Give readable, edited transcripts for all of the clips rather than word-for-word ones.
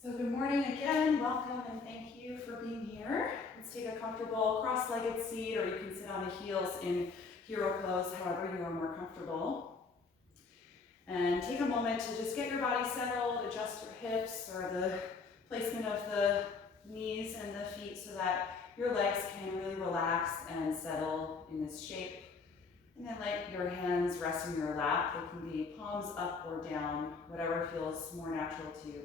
So good morning again, welcome and thank you for being here. Let's take a comfortable cross-legged seat, or you can sit on the heels in hero pose, however you are more comfortable. And take a moment to just get your body settled, adjust your hips or the placement of the knees and the feet so that your legs can really relax and settle in this shape. And then let your hands rest in your lap. They can be palms up or down, whatever feels more natural to you.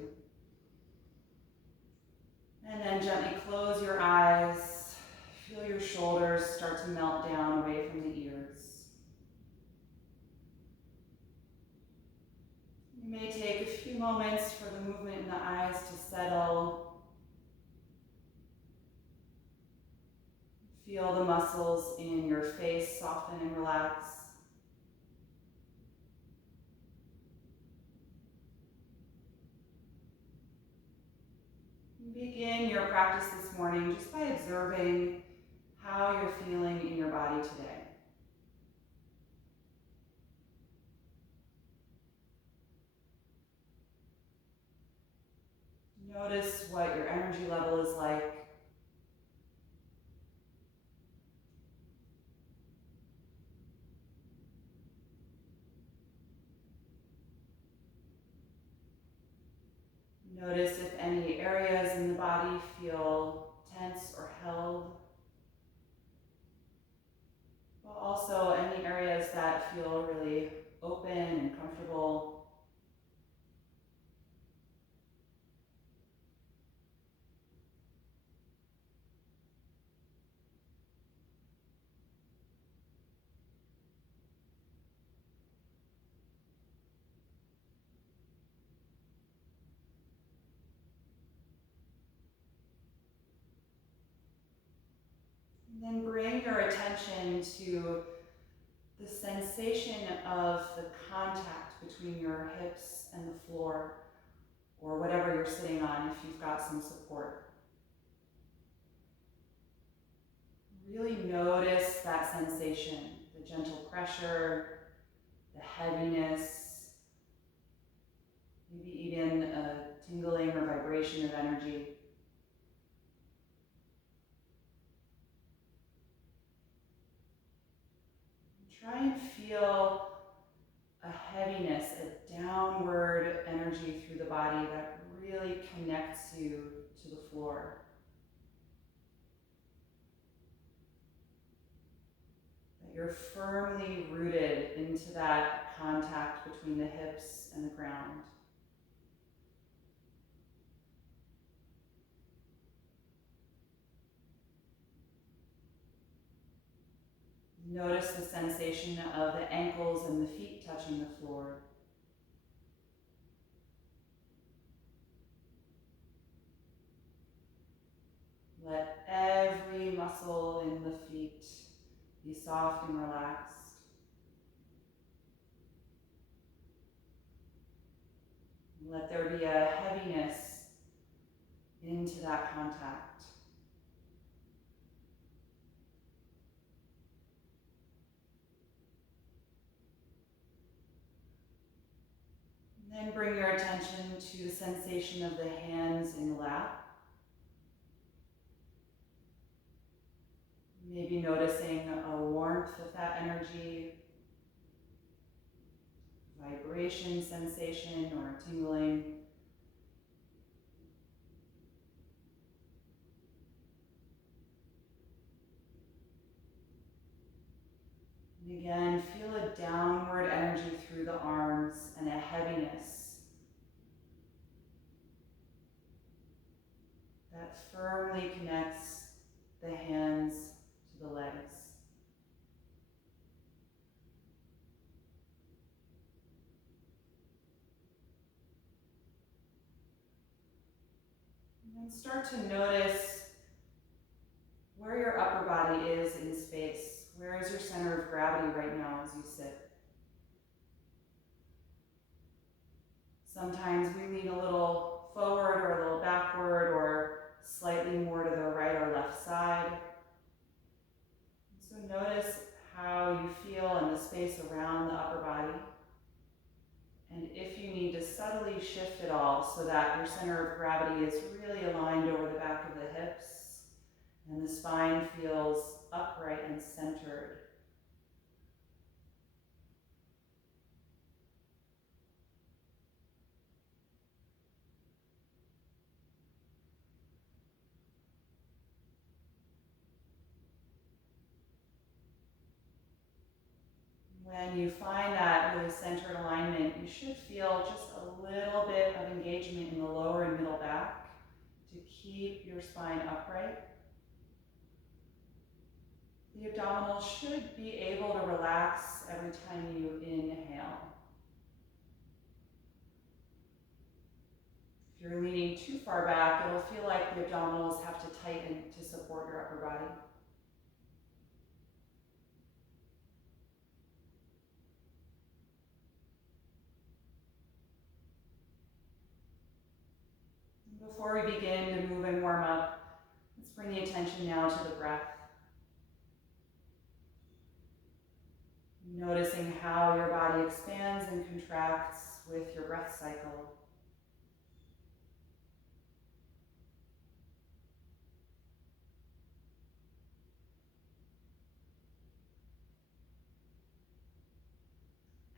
And then gently close your eyes. Feel your shoulders start to melt down away from the ears. You may take a few moments for the movement in the eyes to settle. Feel the muscles in your face soften and relax. Begin your practice this morning just by observing how you're feeling in your body today. Notice what your energy level is like. Notice if any areas in the body feel tense or held. But also any areas that feel really open and comfortable. And then bring your attention to the sensation of the contact between your hips and the floor, or whatever you're sitting on if you've got some support. Really notice that sensation, the gentle pressure, the heaviness, maybe even a tingling or vibration of energy. Try and feel a heaviness, a downward energy through the body that really connects you to the floor. That you're firmly rooted into that contact between the hips and the ground. Notice the sensation of the ankles and the feet touching the floor. Let every muscle in the feet be soft and relaxed. Let there be a heaviness into that contact. And then bring your attention to the sensation of the hands in the lap. Maybe noticing a warmth of that energy, vibration sensation or tingling. And again, feel a downward energy through the arms and a heaviness that firmly connects the hands to the legs. And start to notice where your upper body is in space. Where is your center of gravity right now as you sit? Sometimes we lean a little forward or a little backward or slightly more to the right or left side. So notice how you feel in the space around the upper body. And if you need to subtly shift it all so that your center of gravity is really aligned over the back of the hips, and the spine feels upright and centered. When you find that really centered alignment, you should feel just a little bit of engagement in the lower and middle back to keep your spine upright. The abdominals should be able to relax every time you inhale. If you're leaning too far back, it'll feel like the abdominals have to tighten to support your upper body. Before we begin to move and warm up, let's bring the attention now to the breath. Noticing how your body expands and contracts with your breath cycle.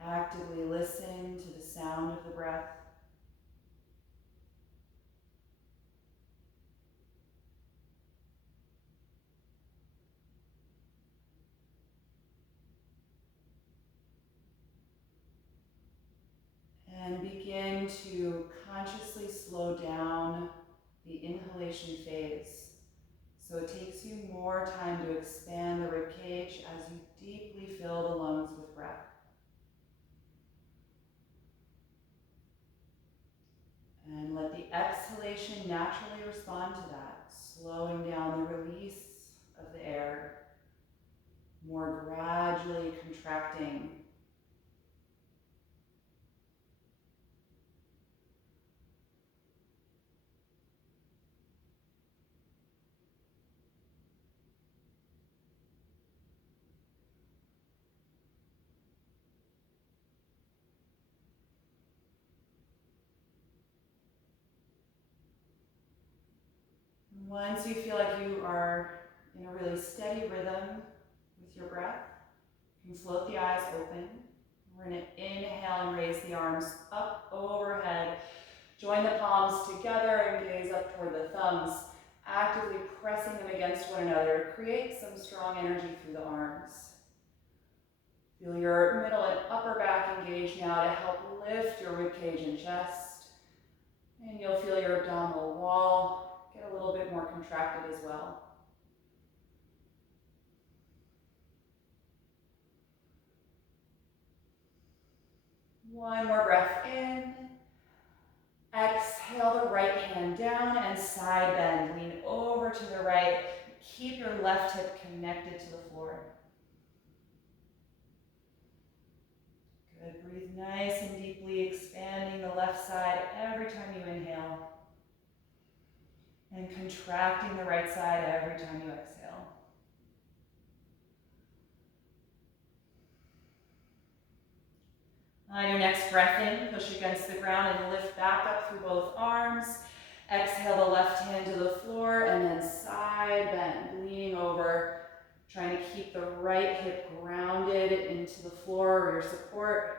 Actively listen to the sound of the breath. And begin to consciously slow down the inhalation phase. So it takes you more time to expand the rib cage as you deeply fill the lungs with breath. And let the exhalation naturally respond to that, slowing down the release of the air, more gradually contracting. Once you feel like you are in a really steady rhythm with your breath, you can float the eyes open. We're going to inhale and raise the arms up overhead. Join the palms together and gaze up toward the thumbs, actively pressing them against one another. Create some strong energy through the arms. Feel your middle and upper back engage now to help lift your ribcage and chest. And you'll feel your abdominal wall get a little bit more contracted as well. One more breath in. Exhale the right hand down and side bend. Lean over to the right. Keep your left hip connected to the floor. Good. Breathe nice and deeply, expanding the left side every time you inhale. And contracting the right side every time you exhale. On your next breath in, push against the ground and lift back up through both arms. Exhale the left hand to the floor and then side bend, leaning over, trying to keep the right hip grounded into the floor or your support.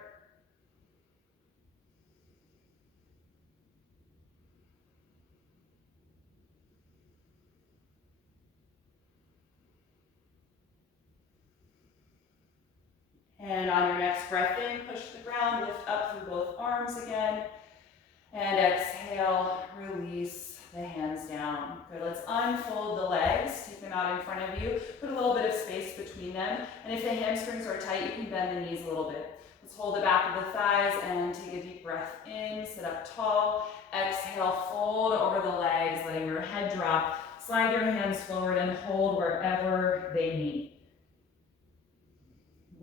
And on your next breath in, push the ground, lift up through both arms again. And exhale, release the hands down. Good, let's unfold the legs, take them out in front of you, put a little bit of space between them. And if the hamstrings are tight, you can bend the knees a little bit. Let's hold the back of the thighs and take a deep breath in, sit up tall. Exhale, fold over the legs, letting your head drop. Slide your hands forward and hold wherever they meet.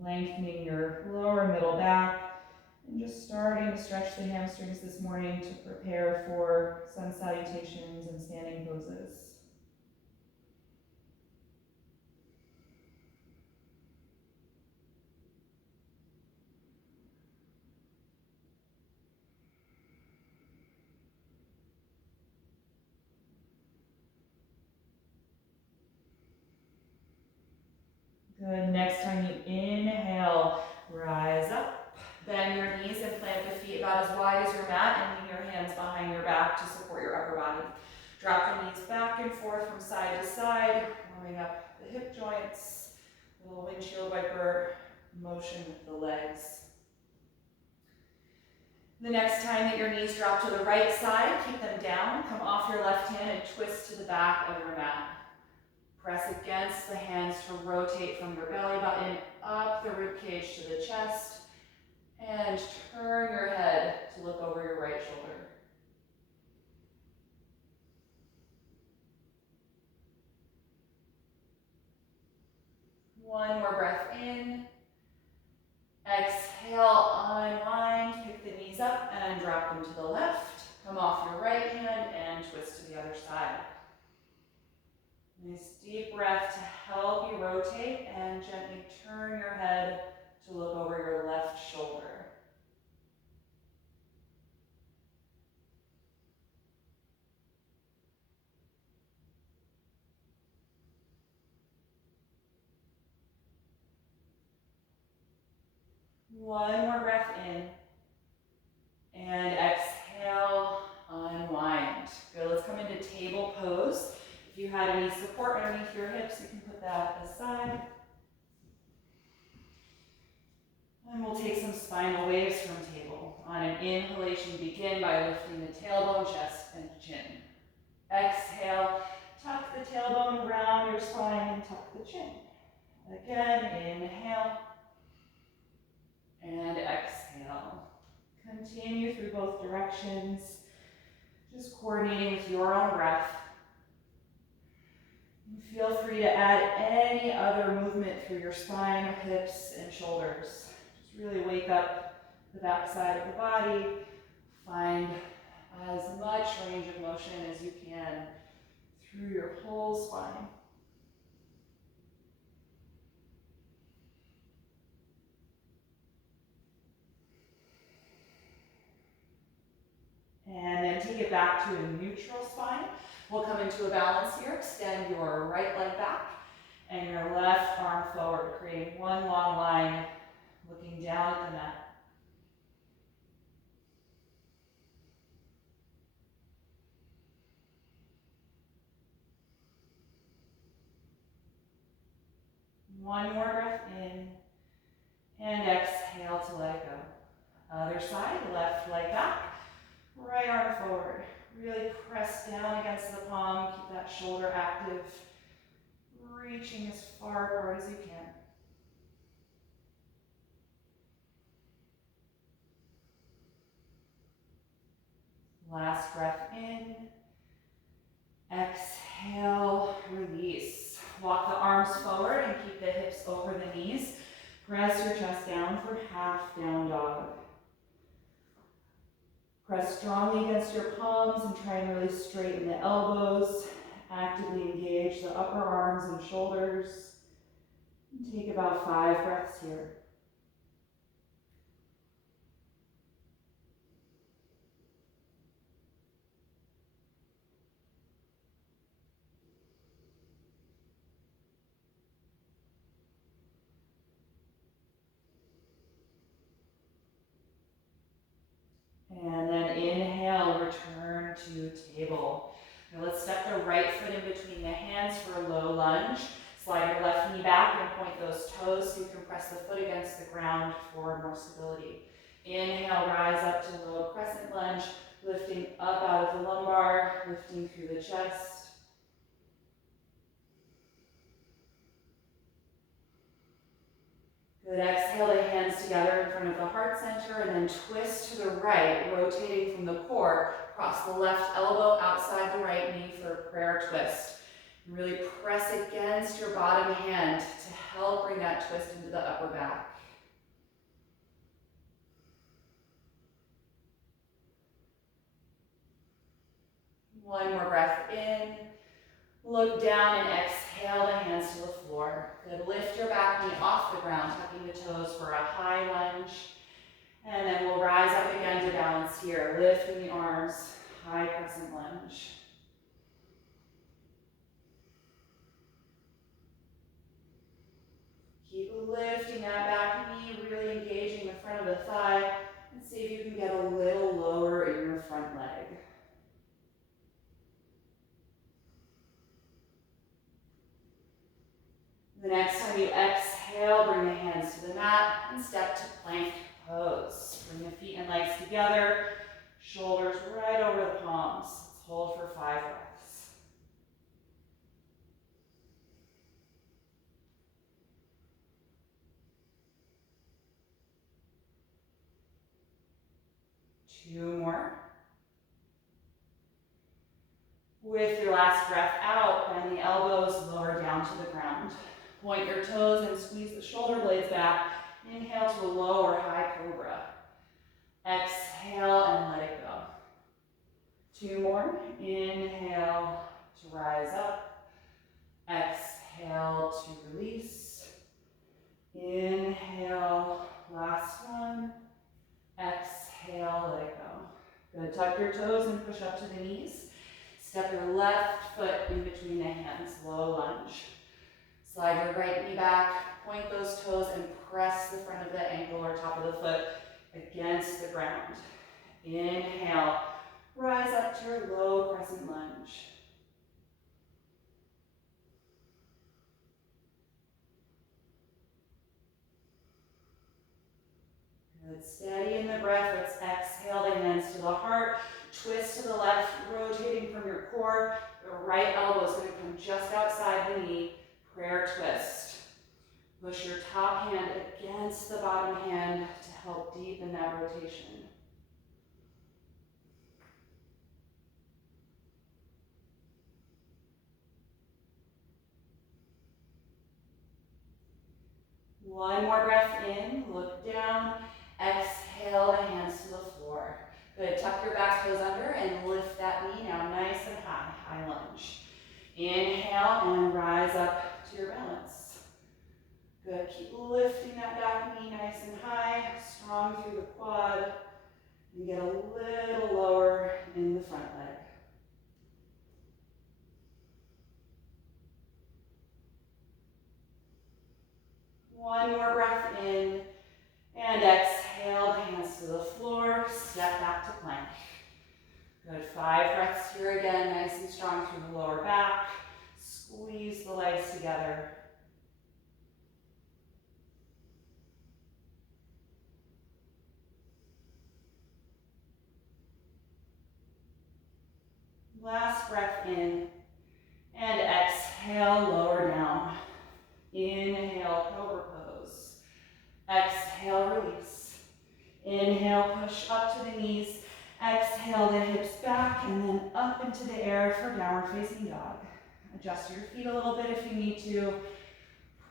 Lengthening your lower middle back. And just starting to stretch the hamstrings this morning to prepare for sun salutations and standing poses. Good. Next time you inhale, rise up. Bend your knees and plant the feet about as wide as your mat and lean your hands behind your back to support your upper body. Drop the knees back and forth from side to side, warming up the hip joints. A little windshield wiper motion with the legs. The next time that your knees drop to the right side, keep them down. Come off your left hand and twist to the back of your mat. Press against the hands to rotate from your belly button up the rib cage to the chest. And turn your head to look over your right shoulder. One more breath in. Exhale, unwind, pick the knees up and drop them to the left. Come off your right hand and twist to the other side. Nice deep breath to help you rotate and gently turn your head to look over your left shoulder. One more breath in. And exhale, unwind. Good, let's come into table pose. If you had any support underneath your hips, you can put that aside. And we'll take some spinal waves from table. On an inhalation, begin by lifting the tailbone, chest, and chin. Exhale, tuck the tailbone around your spine and tuck the chin. Again, inhale. And exhale. Continue through both directions, just coordinating with your own breath. And feel free to add any other movement through your spine, hips, and shoulders. Just really wake up the back side of the body. Find as much range of motion as you can through your whole spine. And then take it back to a neutral spine. We'll come into a balance here. Extend your right leg back and your left arm forward, creating one long line, looking down at the mat. One more breath in and exhale to let it go. Other side, left leg back, right arm forward. Really press down against the palm, keep that shoulder active, reaching as far apart as you can. Last breath in, exhale, release. Walk the arms forward and keep the hips over the knees. Press your chest down for half down dog. Press strongly against your palms and try and really straighten the elbows. Actively engage the upper arms and shoulders. And take about 5 breaths here. And then inhale, return to table. Now let's step the right foot in between the hands for a low lunge. Slide your left knee back and point those toes so you can press the foot against the ground for more stability. Inhale, rise up to low crescent lunge, lifting up out of the lumbar, lifting through the chest. Good, exhale the hands together in front of the heart center and then twist to the right, rotating from the core. Cross the left elbow outside the right knee for a prayer twist. And really press against your bottom hand to help bring that twist into the upper back. One more breath in. Look down and exhale the hands to the floor. Good, lift your back knee off the ground, tucking the toes for a high lunge. And then we'll rise up again to balance here, lifting the arms, high crescent lunge. The next time you exhale, bring the hands to the mat and step to plank pose. Bring the feet and legs together, shoulders right over the palms. Let's hold for 5 breaths. Two more. With your last breath out, bend the elbows lower down to the ground. Point your toes and squeeze the shoulder blades back. Inhale to a low or high cobra. Exhale and let it go. 2 more. Inhale to rise up. Exhale to release. Inhale, last one. Exhale, let it go. Good, tuck your toes and push up to the knees. Step your left foot in between the hands, low lunge. Slide your right knee back, point those toes and press the front of the ankle or top of the foot against the ground. Inhale, rise up to your low crescent lunge. Good, steady in the breath. Let's exhale the hands to the heart. Twist to the left, rotating from your core. The right elbow is going to come just outside the knee. Prayer twist. Push your top hand against the bottom hand to help deepen that rotation. One more breath in, look down, exhale the hands to the floor. Good, tuck your back toes under and lift that knee now nice and high, high lunge. Inhale and rise up to your balance. Good, keep lifting that back knee nice and high, strong through the quad, and get a little lower in the front leg. One more breath in, and exhale, the hands to the floor, step back to plank. Good, 5 breaths here again, nice and strong through the lower back. Squeeze the legs together. Last breath in, and exhale, lower down. Inhale, cobra pose. Exhale, release. Inhale, push up to the knees. Exhale, the hips back and then up into the air for downward facing dog. Adjust your feet a little bit if you need to.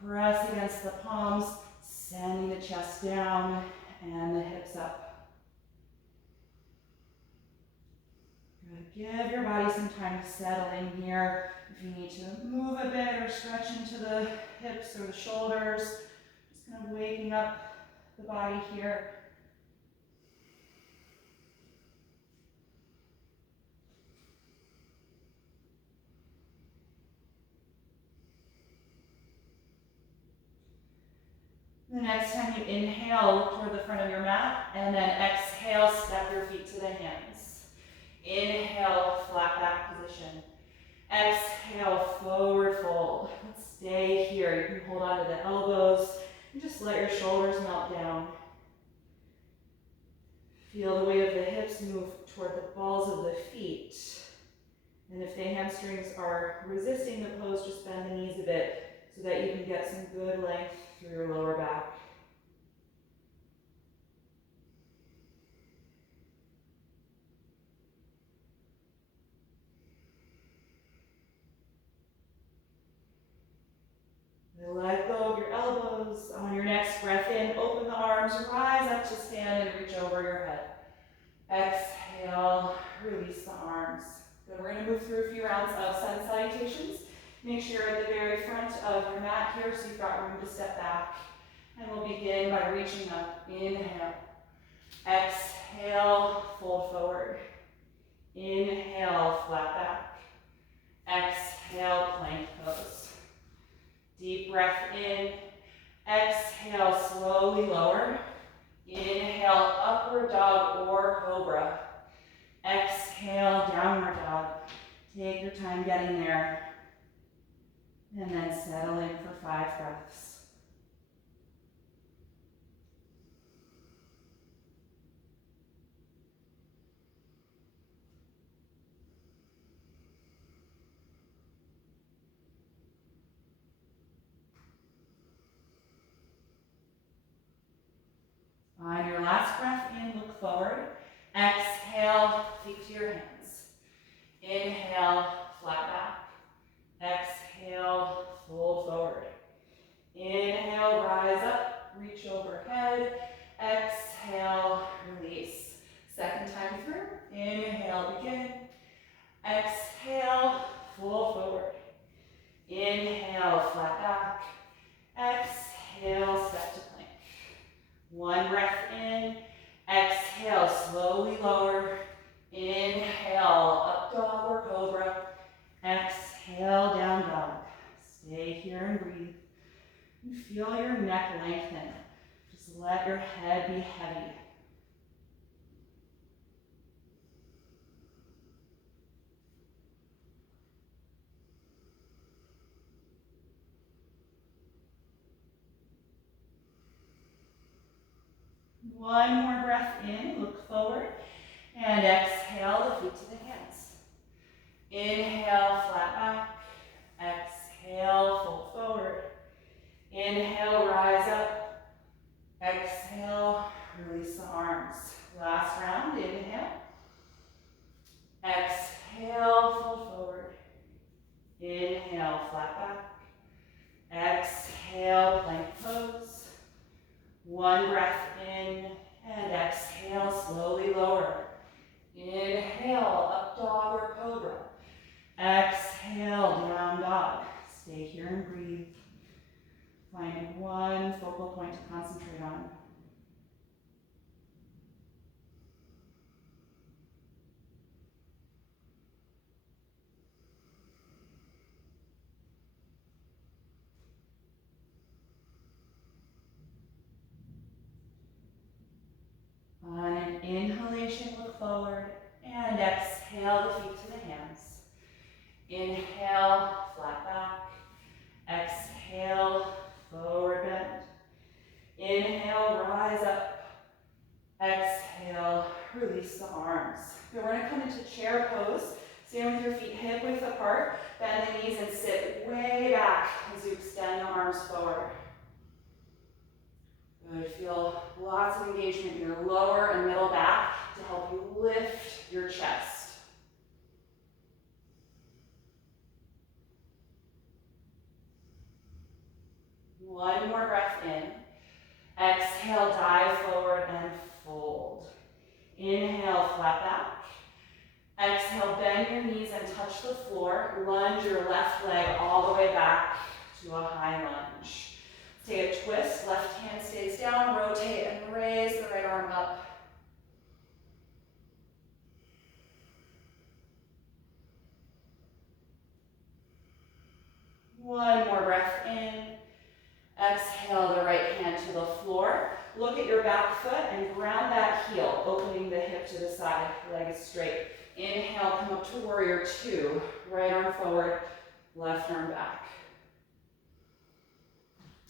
Press against the palms, sending the chest down and the hips up. Good. Give your body some time to settle in here. If you need to move a bit or stretch into the hips or the shoulders, just kind of waking up the body here. The next time you inhale, look toward the front of your mat, and then exhale, step your feet to the hands. Inhale, flat back position. Exhale, forward fold. Let's stay here. You can hold on to the elbows and just let your shoulders melt down. Feel the weight of the hips move toward the balls of the feet. And if the hamstrings are resisting the pose, just bend the knees a bit so that you can get some good length through your lower back. Let go of your elbows. On your next breath in, open the arms, rise up to stand and reach over your head. Exhale, release the arms. Good, we're going to move through a few rounds of sun salutations. Make sure you're at the very front of your mat here so you've got room to step back. And we'll begin by reaching up. Inhale. Exhale, fold forward. Inhale, flat back. Exhale, plank pose. Deep breath in. Exhale, slowly lower. Inhale, upward dog or cobra. Exhale, downward dog. Take your time getting there. And then settle in for 5 breaths. On your last breath in, look forward. Exhale, feet to your hands. Inhale, flat back. Exhale, fold forward. Inhale, rise up, reach overhead. Exhale, release. Second time through. Inhale, begin. Exhale, fold forward. Inhale, flat back. Exhale, step to plank. One breath in. Exhale, slowly lower. Inhale, up dog or cobra. Exhale, down dog. Stay here and breathe. And feel your neck lengthen. Just let your head be heavy. One more breath in, look forward. And exhale, the feet to the hands. Inhale, flat back. Exhale, fold forward. Inhale, rise up. Exhale, release the arms. Last round, inhale. Exhale, fold forward. Inhale, flat back. Exhale, plank pose. One breath in and exhale, slowly lower. Inhale, up dog or cobra. Exhale, down dog. Stay here and breathe. Find one focal point to concentrate on. On an inhalation, look forward, and exhale, the feet to the hands. Inhale, flat back. Exhale, forward bend. Inhale, rise up. Exhale, release the arms. We're going to come into chair pose. Stand with your feet hip width apart. Bend the knees and sit way back as you extend the arms forward. Good. Feel lots of engagement in your lower and middle back to help you lift your chest. One more breath in. Exhale, dive forward and fold. Inhale, flat back. Exhale, bend your knees and touch the floor. Lunge your left leg all the way back to a high lunge. Take a twist, left hand stays down, rotate and raise the right arm up. One more breath in. Exhale the right hand to the floor. Look at your back foot and ground that heel, opening the hip to the side, leg is straight. Inhale, come up to warrior two. Right arm forward, left arm back.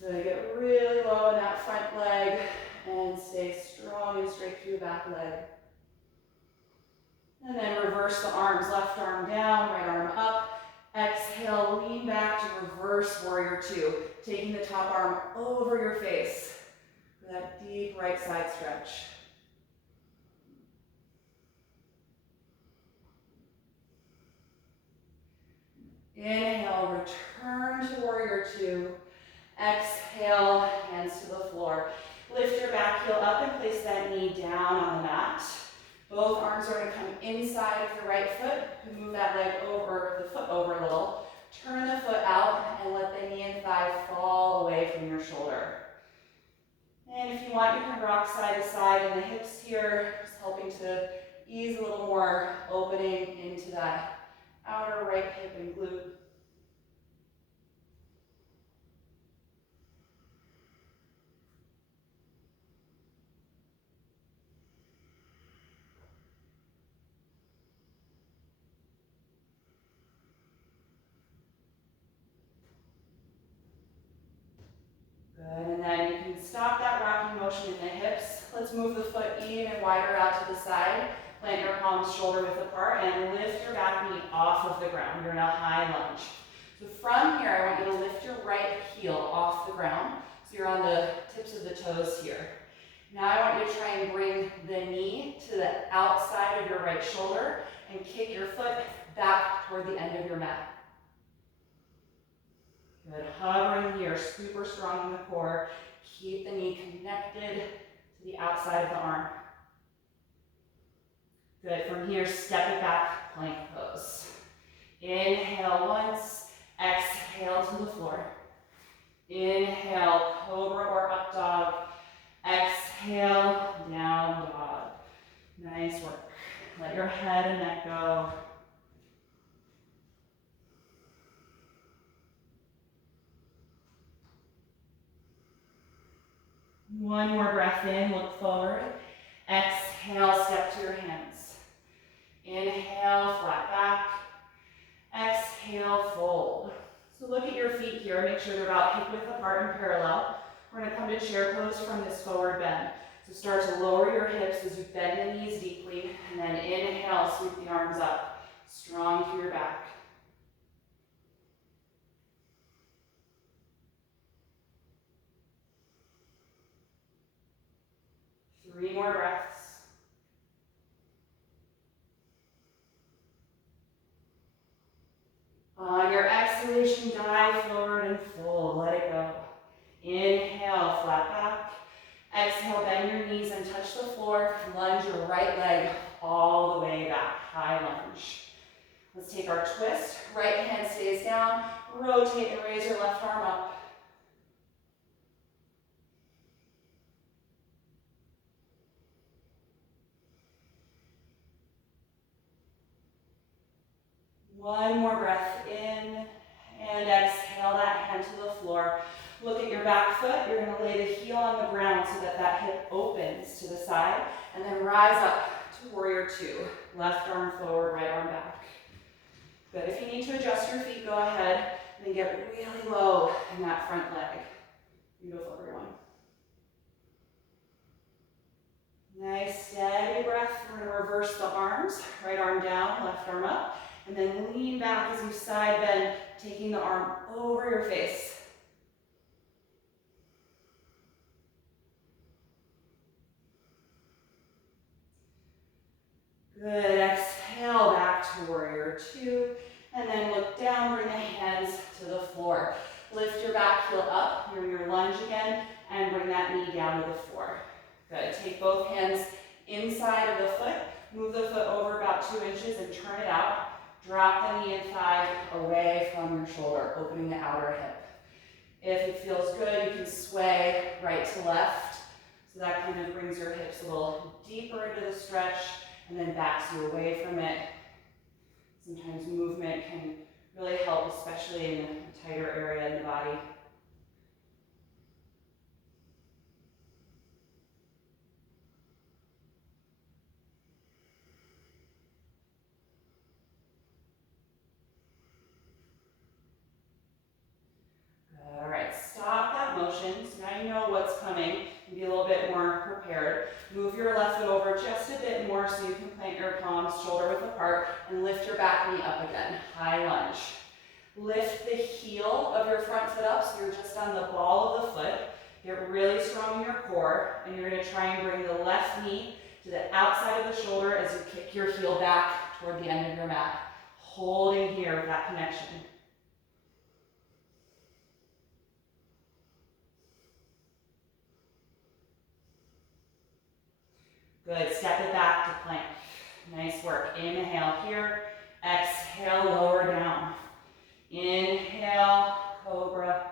So get really low in that front leg and stay strong and straight through the back leg. And then reverse the arms, left arm down, right arm up. Exhale, lean back to reverse warrior two, taking the top arm over your face for that deep right side stretch. Inhale, return to warrior two. Exhale, hands to the floor. Lift your back heel up and place that knee down on the mat. Both arms are going to come inside of the right foot. You can move that leg over, the foot over a little. Turn the foot out and let the knee and thigh fall away from your shoulder. And if you want, you can rock side to side in the hips here, just helping to ease a little more opening into that outer right hip and glute. stop that rocking motion in the hips. Let's move the foot even wider out to the side. Plant your palms shoulder width apart and lift your back knee off of the ground. You're in a high lunge. So from here, I want you to lift your right heel off the ground. So you're on the tips of the toes here. Now I want you to try and bring the knee to the outside of your right shoulder and kick your foot back toward the end of your mat. Good, hovering here, super strong in the core. Keep the knee connected to the outside of the arm. Good, from here, step it back, plank pose. Inhale once, exhale to the floor. Inhale, cobra or up dog. Exhale, down dog. Nice work. Let your head and neck go. One more breath in, look forward. Exhale, step to your hands. Inhale, flat back. Exhale, fold. So look at your feet here, make sure they're about hip width apart and parallel. We're going to come to chair pose from this forward bend. So start to lower your hips as you bend the knees deeply, and then inhale, sweep the arms up. Strong through your back. Three more breaths. On your exhalation, dive forward and fold. Let it go. Inhale, flat back. Exhale, bend your knees and touch the floor. Lunge your right leg all the way back. High lunge. Let's take our twist. Right hand stays down. Rotate and raise your left arm up. One more breath in and exhale that hand to the floor. Look at your back foot. You're going to lay the heel on the ground so that that hip opens to the side, and then rise up to warrior two. Left arm forward, right arm back. Good. If you need to adjust your feet, go ahead and then get really low in that front leg. Beautiful, everyone. Nice, steady breath. We're going to reverse the arms. Right arm down, left arm up. And then lean back as you side bend, taking the arm over your face. Good, exhale back to warrior two. And then look down, bring the hands to the floor. Lift your back heel up, you're in your lunge again, and bring that knee down to the floor. Good, take both hands inside of the foot, move the foot over about 2 inches and turn it out. Drop the knee and thigh away from your shoulder, opening the outer hip. If it feels good, you can sway right to left. So that kind of brings your hips a little deeper into the stretch and then backs you away from it. Sometimes movement can really help, especially in a tighter area in the body. All right, stop that motion. So now you know what's coming. Be a little bit more prepared. Move your left foot over just a bit more so you can plant your palms shoulder width apart and lift your back knee up again. High lunge. Lift the heel of your front foot up so you're just on the ball of the foot. Get really strong in your core, and you're going to try and bring the left knee to the outside of the shoulder as you kick your heel back toward the end of your mat. Holding here with that connection. Good, step it back to plank. Nice work. Inhale here, exhale, lower down. Inhale, cobra.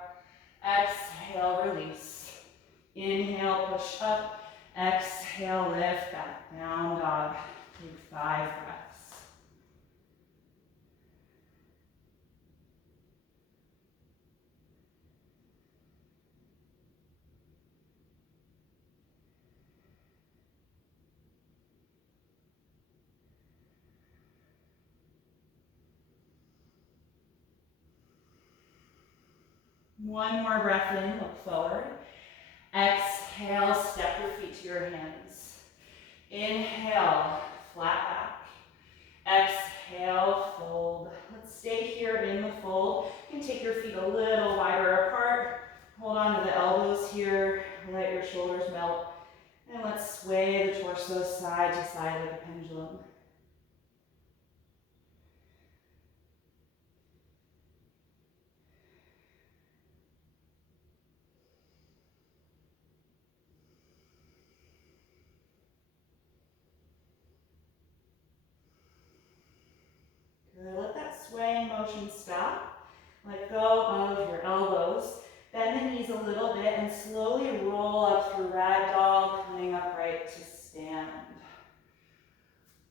Exhale, release. Inhale, push up. Exhale, lift back. Down dog. Take 5 breaths. One more breath in, look forward. Exhale, step your feet to your hands. Inhale, flat back. Exhale, fold. Let's stay here in the fold. You can take your feet a little wider apart. Hold on to the elbows here. Let your shoulders melt. And let's sway the torso side to side like a pendulum. Good. Let that swaying motion stop. Let go of your elbows. Bend the knees a little bit and slowly roll up through ragdoll, coming upright to stand.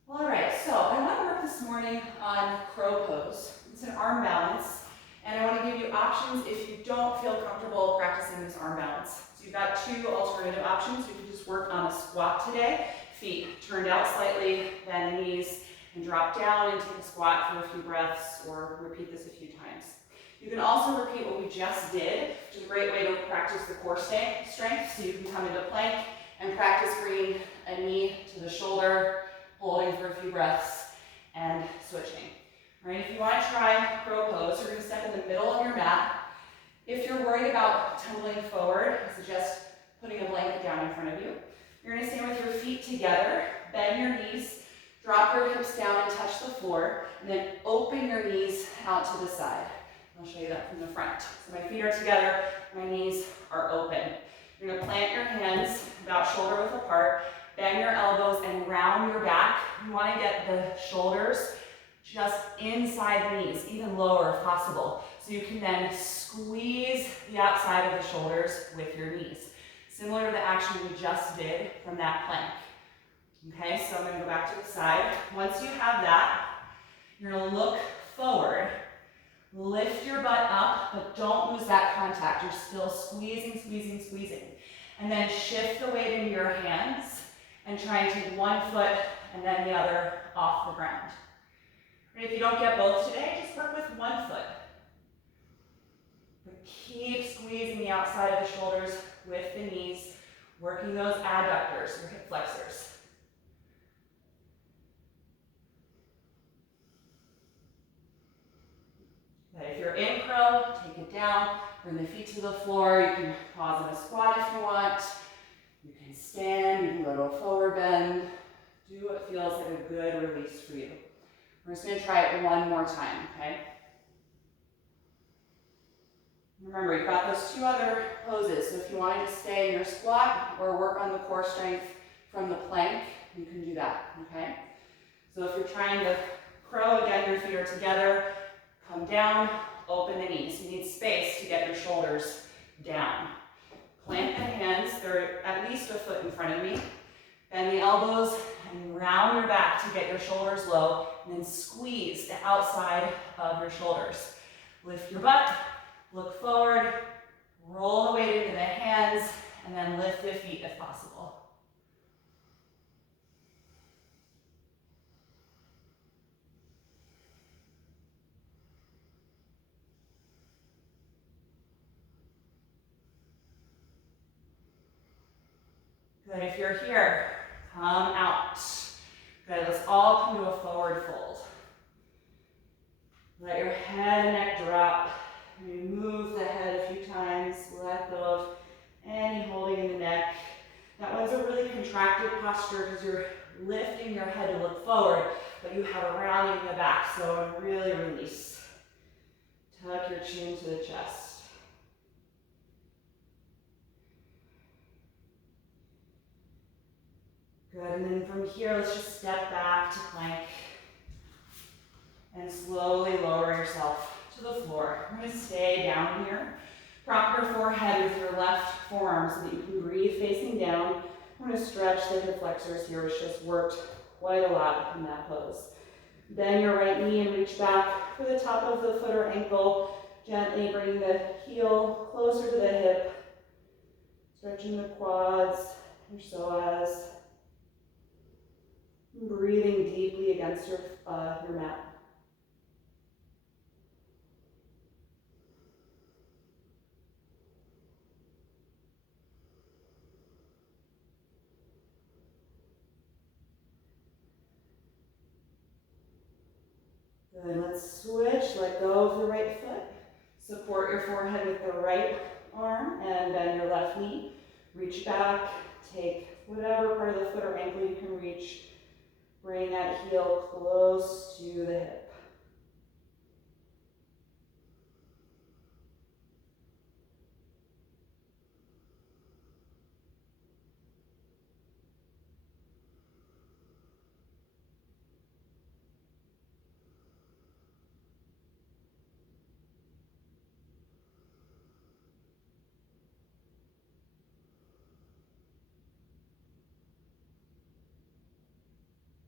All right, so I want to work this morning on crow pose. It's an arm balance, and I want to give you options if you don't feel comfortable practicing this arm balance. So you've got two alternative options. You can just work on a squat today. Feet turned out slightly, bend the knees, and drop down and take a squat for a few breaths, or repeat this a few times. You can also repeat what we just did, which is a great way to practice the core strength. So you can come into plank and practice bringing a knee to the shoulder, holding for a few breaths, and switching. All right, if you want to try crow pose, you're going to step in the middle of your mat. If you're worried about tumbling forward, I suggest putting a blanket down in front of you. You're going to stand with your feet together, bend your knees, drop your hips down and touch the floor, and then open your knees out to the side. I'll show you that from the front. So my feet are together, my knees are open. You're going to plant your hands about shoulder width apart, bend your elbows and round your back. You want to get the shoulders just inside the knees, even lower if possible. So you can then squeeze the outside of the shoulders with your knees. Similar to the action we just did from that plank. Okay, so I'm going to go back to the side. Once you have that, you're going to look forward. Lift your butt up, but don't lose that contact. You're still squeezing, squeezing, squeezing. And then shift the weight into your hands and try and take one foot and then the other off the ground. And if you don't get both today, just work with one foot. But keep squeezing the outside of the shoulders with the knees, working those adductors, your hip flexors. If you're in crow, take it down, bring the feet to the floor. You can pause in a squat if you want. You can stand, you can go to a forward bend. Do what feels like a good release for you. We're just going to try it one more time, okay? Remember, you've got those two other poses, so if you wanted to stay in your squat or work on the core strength from the plank, you can do that, okay? So if you're trying to crow, again, your feet are together. Come down, open the knees. You need space to get your shoulders down. Plant the hands, they're at least a foot in front of me. Bend the elbows and round your back to get your shoulders low, and then squeeze the outside of your shoulders. Lift your butt, look forward, roll the weight into the hands, and then lift the feet if possible. Good, if you're here, come out. Good, let's all come to a forward fold. Let your head and neck drop. Maybe move the head a few times. Let go of any holding in the neck. That one's a really contracted posture because you're lifting your head to look forward, but you have a rounding in the back, so really release. Tuck your chin to the chest. Good, and then from here, let's just step back to plank and slowly lower yourself to the floor. We're going to stay down here. Prop your forehead with your left forearm so that you can breathe facing down. We're going to stretch the hip flexors here, which just worked quite a lot in that pose. Bend your right knee and reach back for the top of the foot or ankle, gently bringing the heel closer to the hip, stretching the quads, your psoas. Breathing deeply against your mat. Let's switch, let go of the right foot. Support your forehead with the right arm and bend your left knee. Reach back, take whatever part of the foot or ankle you can reach. Bring that heel close to the hip.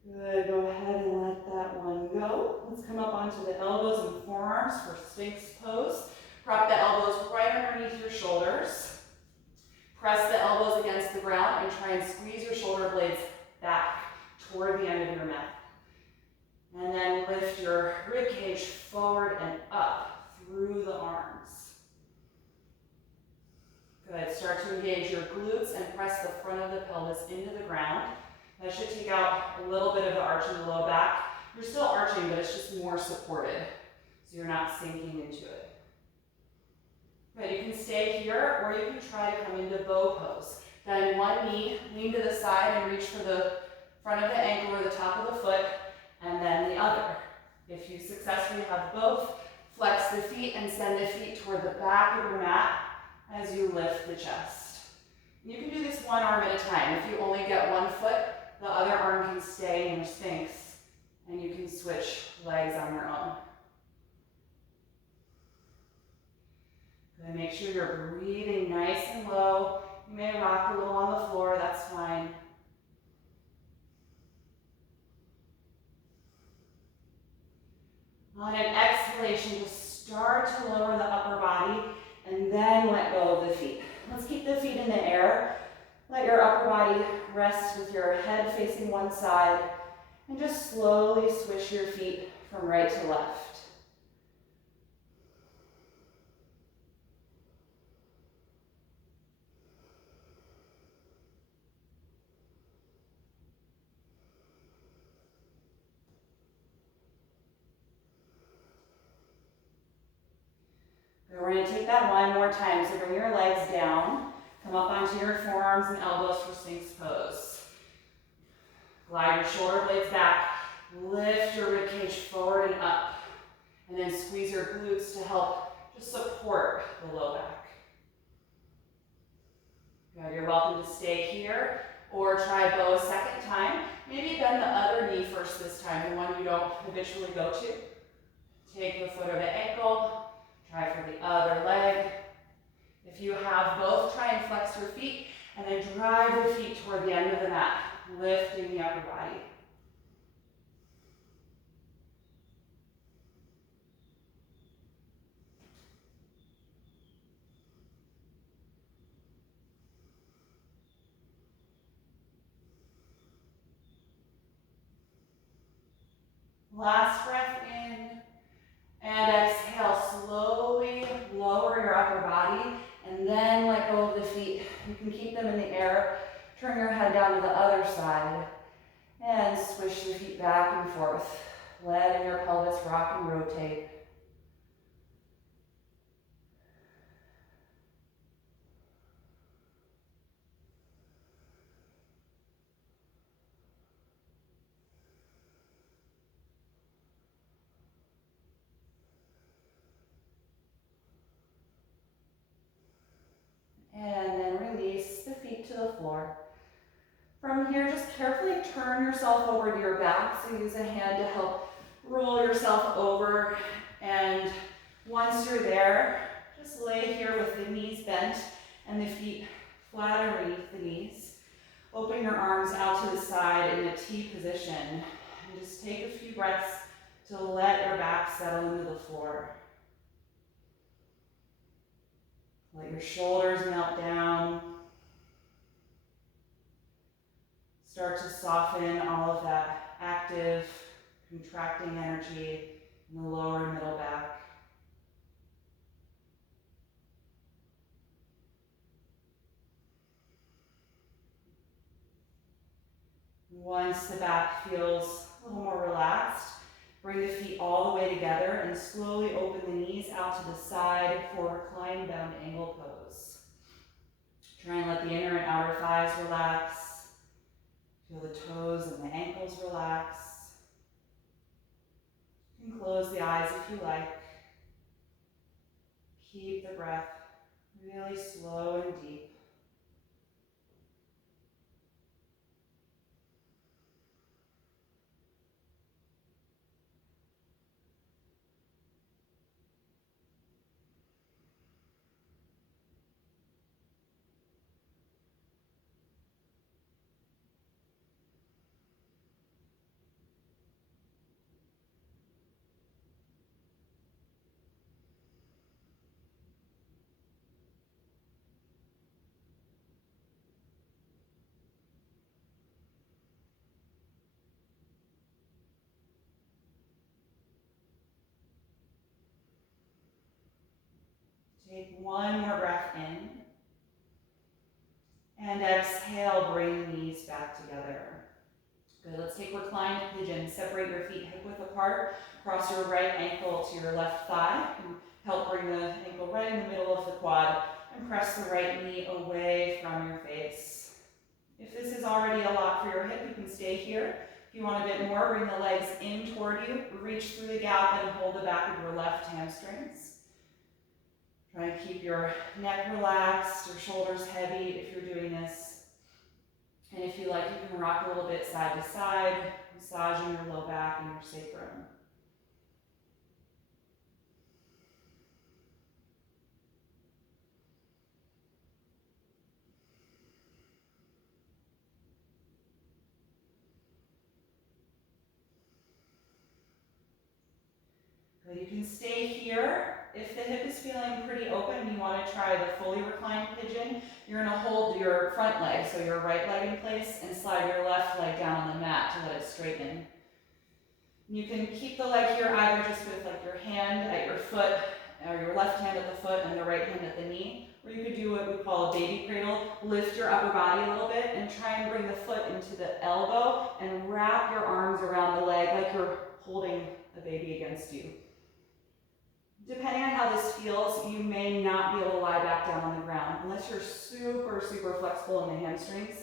Good, go ahead and let that one go. Let's come up onto the elbows and forearms for Sphinx pose. Prop the elbows right underneath your shoulders. Press the elbows against the ground and try and squeeze your shoulder blades back toward the end of your mat. And then lift your rib cage forward and up through the arms. Good, start to engage your glutes and press the front of the pelvis into the ground. That should take out a little bit of the arch in the low back. You're still arching, but it's just more supported, so you're not sinking into it. Good, you can stay here, or you can try to come into bow pose. Then one knee, lean to the side and reach for the front of the ankle or the top of the foot, and then the other. If you successfully have both, flex the feet and send the feet toward the back of your mat as you lift the chest. You can do this one arm at a time. If you only get one foot, the other arm can stay in your Sphinx, and you can switch legs on your own. Good. Make sure you're breathing nice and low. You may rock a little on the floor, that's fine. On an exhalation, just start to lower the upper body, and then let go of the feet. Let's keep the feet in the air. Let your upper body rest with your head facing one side, and just slowly swish your feet from right to left. We're going to take that one more time. So bring your legs down. Come up onto your forearms and elbows for Sphinx pose. Glide your shoulder blades back. Lift your rib cage forward and up. And then squeeze your glutes to help just support the low back. Good. You're welcome to stay here or try bow a second time. Maybe bend the other knee first this time, the one you don't habitually go to. Take the foot or the ankle. Try for the other leg. If you have both, try and flex your feet and then drive the feet toward the end of the mat, lifting the upper body. Last breath in, and exhale, slowly lower your upper body, and then let go of the feet. You can keep them in the air, turn your head down to the other side, and swish the feet back and forth, letting your pelvis rock and rotate. And then release the feet to the floor. From here, just carefully turn yourself over to your back. So use a hand to help roll yourself over. And once you're there, just lay here with the knees bent and the feet flat underneath the knees. Open your arms out to the side in a T position. And just take a few breaths to let your back settle into the floor. Let your shoulders melt down. Start to soften all of that active, contracting energy in the lower and middle back. Once the back feels a little more relaxed, Bring the feet all the way together and slowly open the knees out to the side for reclined bound angle pose. Try and let the inner and outer thighs relax. Feel the toes and the ankles relax. You can close the eyes if you like. Keep the breath really slow and deep. Take one more breath in. And exhale, bring the knees back together. Good, let's take reclined pigeon. Separate your feet hip width apart. Cross your right ankle to your left thigh. And help bring the ankle right in the middle of the quad. And press the right knee away from your face. If this is already a lot for your hip, you can stay here. If you want a bit more, bring the legs in toward you. Reach through the gap and hold the back of your left hamstrings. Try and keep your neck relaxed, your shoulders heavy if you're doing this. And if you like, you can rock a little bit side to side, massaging your low back and your sacrum. Good, you can stay here. If the hip is feeling pretty open and you want to try the fully reclined pigeon, you're going to hold your front leg, so your right leg in place, and slide your left leg down on the mat to let it straighten. You can keep the leg here either just with like your hand at your foot, or your left hand at the foot and the right hand at the knee, or you could do what we call a baby cradle. Lift your upper body a little bit and try and bring the foot into the elbow and wrap your arms around the leg like you're holding a baby against you. Depending on how this feels, you may not be able to lie back down on the ground unless you're super, super flexible in the hamstrings.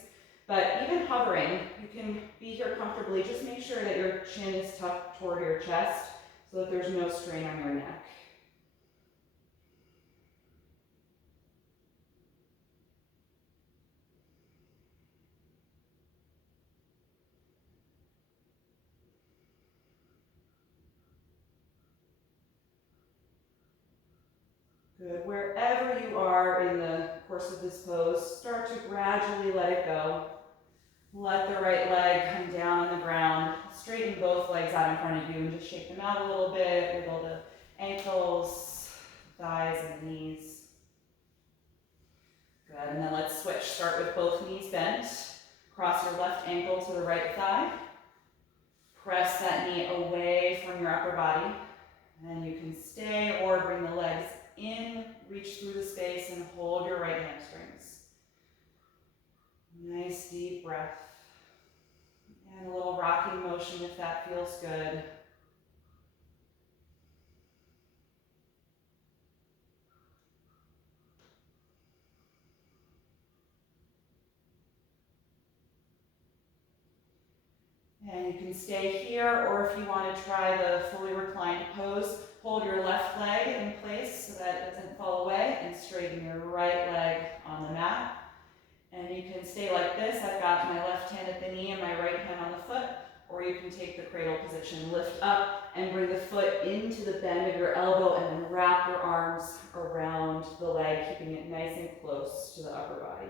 But even hovering, you can be here comfortably. Just make sure that your chin is tucked toward your chest so that there's no strain on your neck. Good. Wherever you are in the course of this pose, start to gradually let it go. Let the right leg come down on the ground. Straighten both legs out in front of you and just shake them out a little bit. Wiggle the ankles, thighs, and the knees. Good. And then let's switch. Start with both knees bent. Cross your left ankle to the right thigh. Press that knee away from your upper body. And you can stay or bring the legs in, reach through the space, and hold your right hamstrings. Nice deep breath. And a little rocking motion if that feels good. And you can stay here, or if you want to try the fully reclined pose, hold your left leg in place so that it doesn't fall away, and straighten your right leg on the mat. And you can stay like this. I've got my left hand at the knee and my right hand on the foot, or you can take the cradle position, lift up and bring the foot into the bend of your elbow and then wrap your arms around the leg, keeping it nice and close to the upper body.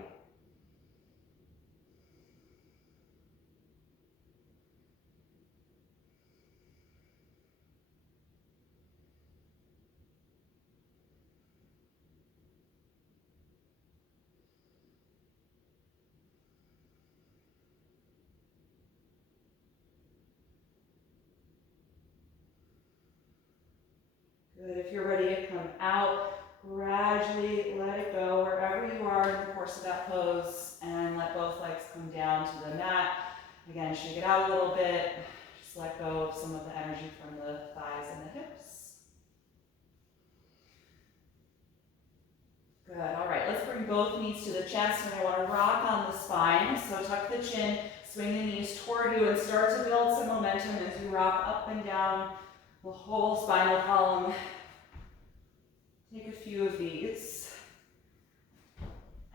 Good. If you're ready to come out, gradually let it go wherever you are in the course of that pose, and let both legs come down to the mat. Again, shake it out a little bit. Just let go of some of the energy from the thighs and the hips. Good, all right, let's bring both knees to the chest, and I want to rock on the spine. So tuck the chin, swing the knees toward you, and start to build some momentum as you rock up and down the whole spinal column. Take a few of these.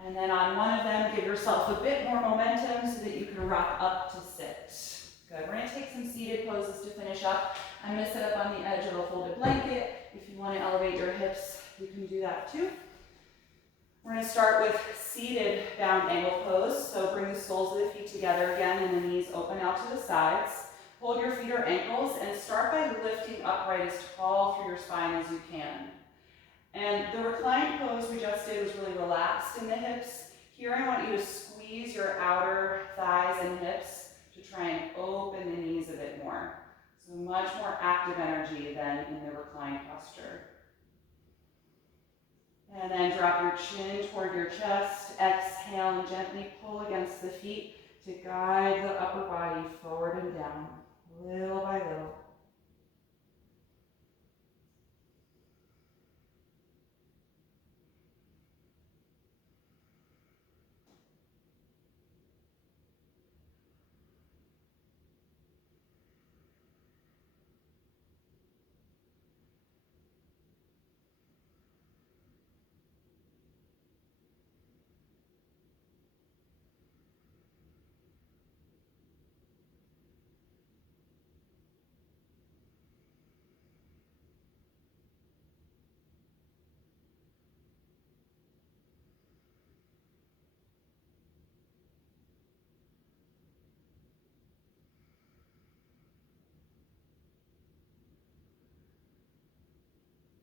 And then on one of them, give yourself a bit more momentum so that you can rock up to sit. Good, we're gonna take some seated poses to finish up. I'm gonna sit up on the edge of a folded blanket. If you wanna elevate your hips, you can do that too. We're gonna start with seated bound angle pose. So bring the soles of the feet together again and the knees open out to the sides. Hold your feet or ankles and start by lifting upright as tall through your spine as you can. And the reclined pose we just did was really relaxed in the hips. Here I want you to squeeze your outer thighs and hips to try and open the knees a bit more. So much more active energy than in the reclined posture. And then drop your chin toward your chest. Exhale and gently pull against the feet to guide the upper body forward and down, little by little.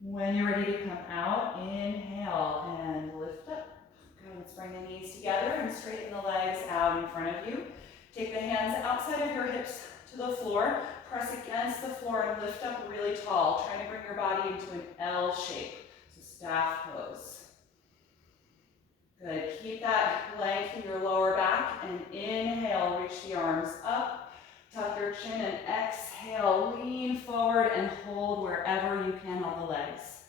When you're ready to come out, inhale and lift up. Good, let's bring the knees together and straighten the legs out in front of you. Take the hands outside of your hips to the floor. Press against the floor and lift up really tall, trying to bring your body into an L shape. So staff pose. Good, keep that length in your lower back and inhale, reach the arms up. Tuck your chin and exhale, lean forward and hold wherever you can on the legs.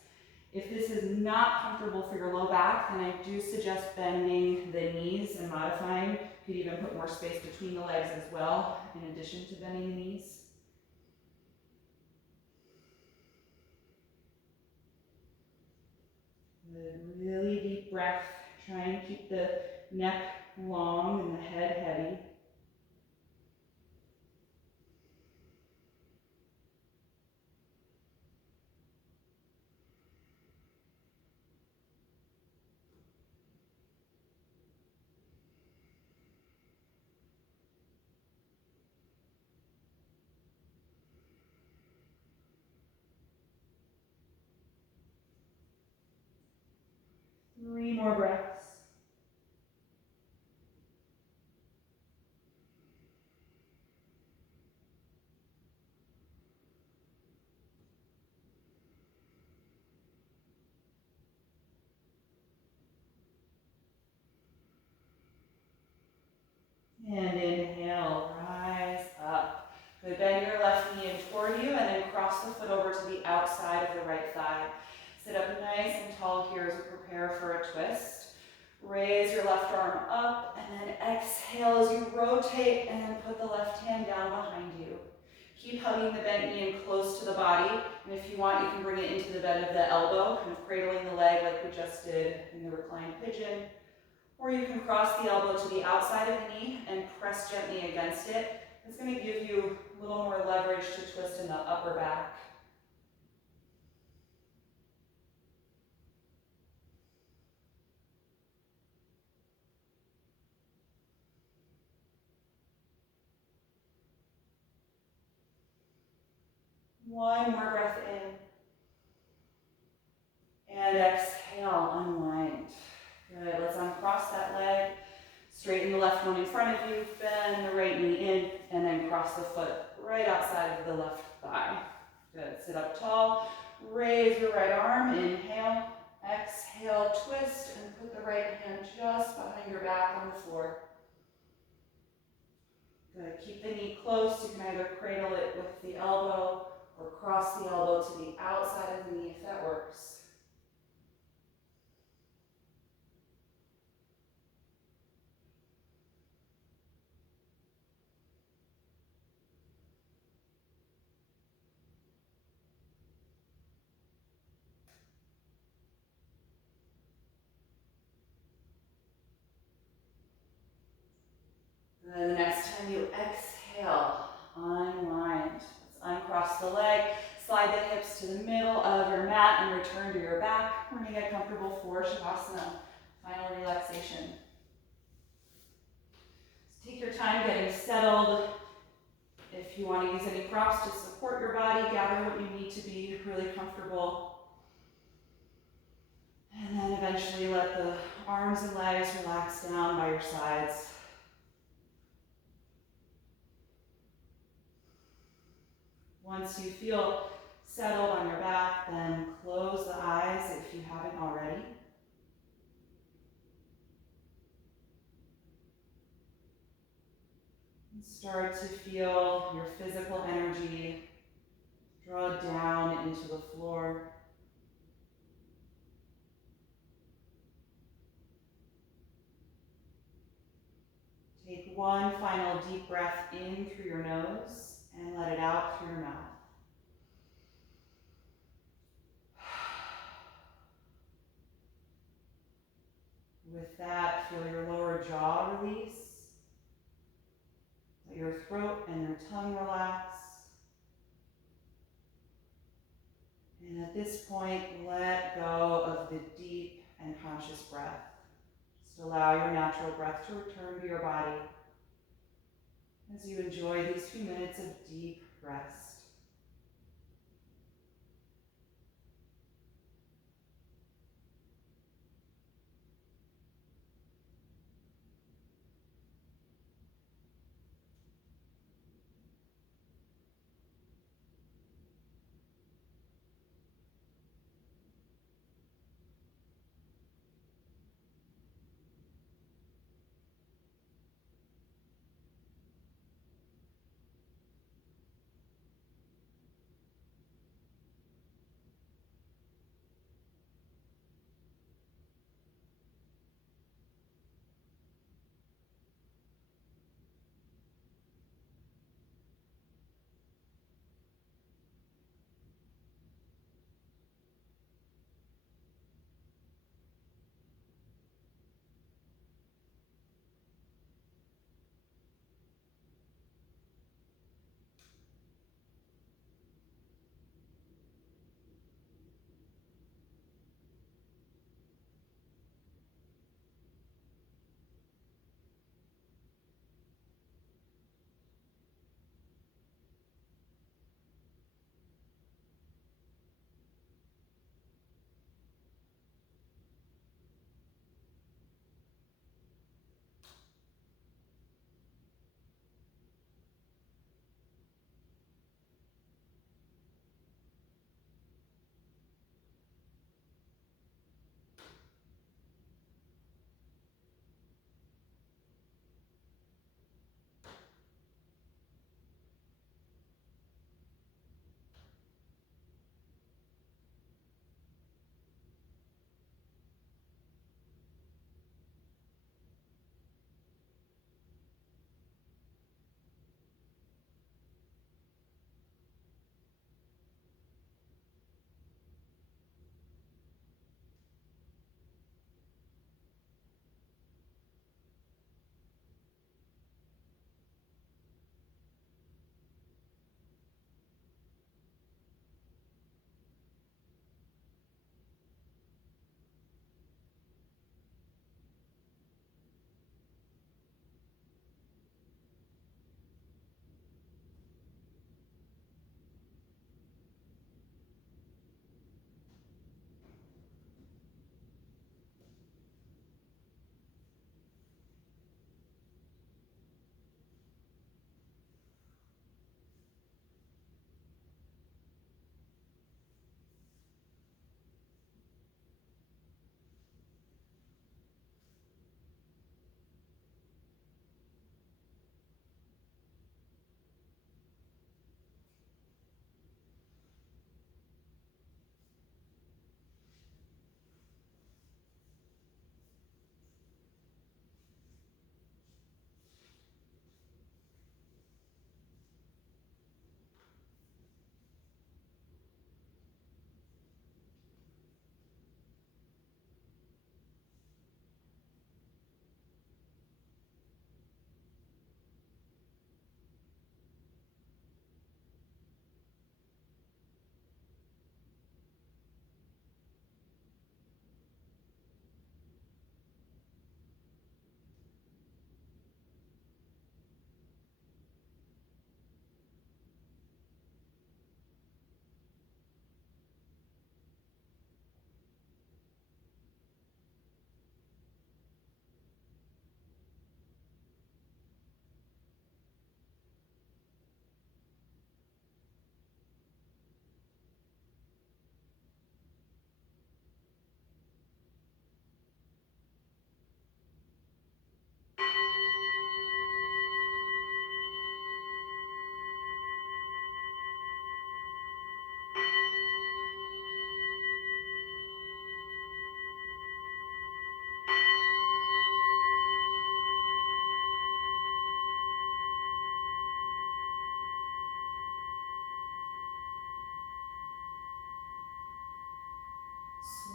If this is not comfortable for your low back, then I do suggest bending the knees and modifying. You could even put more space between the legs as well, in addition to bending the knees. Good, really deep breath. Try and keep the neck long and the head heavy. Three more breaths. And inhale, rise up. Good, bend your left knee in toward you and then cross the foot over to the outside of the right thigh. Sit up nice and tall here as we prepare for a twist. Raise your left arm up and then exhale as you rotate and put the left hand down behind you. Keep hugging the bent knee in close to the body. And if you want, you can bring it into the bend of the elbow, kind of cradling the leg like we just did in the reclined pigeon. Or you can cross the elbow to the outside of the knee and press gently against it. It's going to give you a little more leverage to twist in the upper back. One more breath in. And exhale, unwind. Good, let's uncross that leg. Straighten the left one in front of you, bend the right knee in, and then cross the foot right outside of the left thigh. Good, sit up tall, raise your right arm, inhale, exhale, twist, and put the right hand just behind your back on the floor. Good. Keep the knee close. You can either cradle it with the elbow or cross the elbow to the outside of the knee if that works. Then the next time you exhale, unwind. Let's uncross the leg, slide the hips to the middle of your mat and return to your back. We're going to get comfortable for Shavasana, final relaxation. So take your time getting settled. If you want to use any props to support your body, gather what you need to be really comfortable. And then eventually let the arms and legs relax down by your sides. Once you feel settled on your back, then close the eyes if you haven't already. And start to feel your physical energy draw down into the floor. Take one final deep breath in through your nose and let it out through your mouth. With that, feel your lower jaw release. Let your throat and your tongue relax. And at this point, let go of the deep and conscious breath. Just allow your natural breath to return to your body as you enjoy these few minutes of deep rest.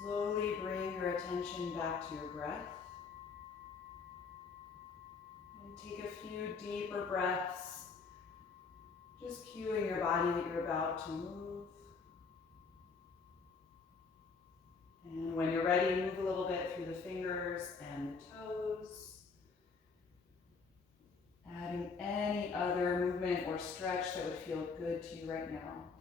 Slowly bring your attention back to your breath. And take a few deeper breaths, just cueing your body that you're about to move. And when you're ready, move a little bit through the fingers and the toes. Adding any other movement or stretch that would feel good to you right now.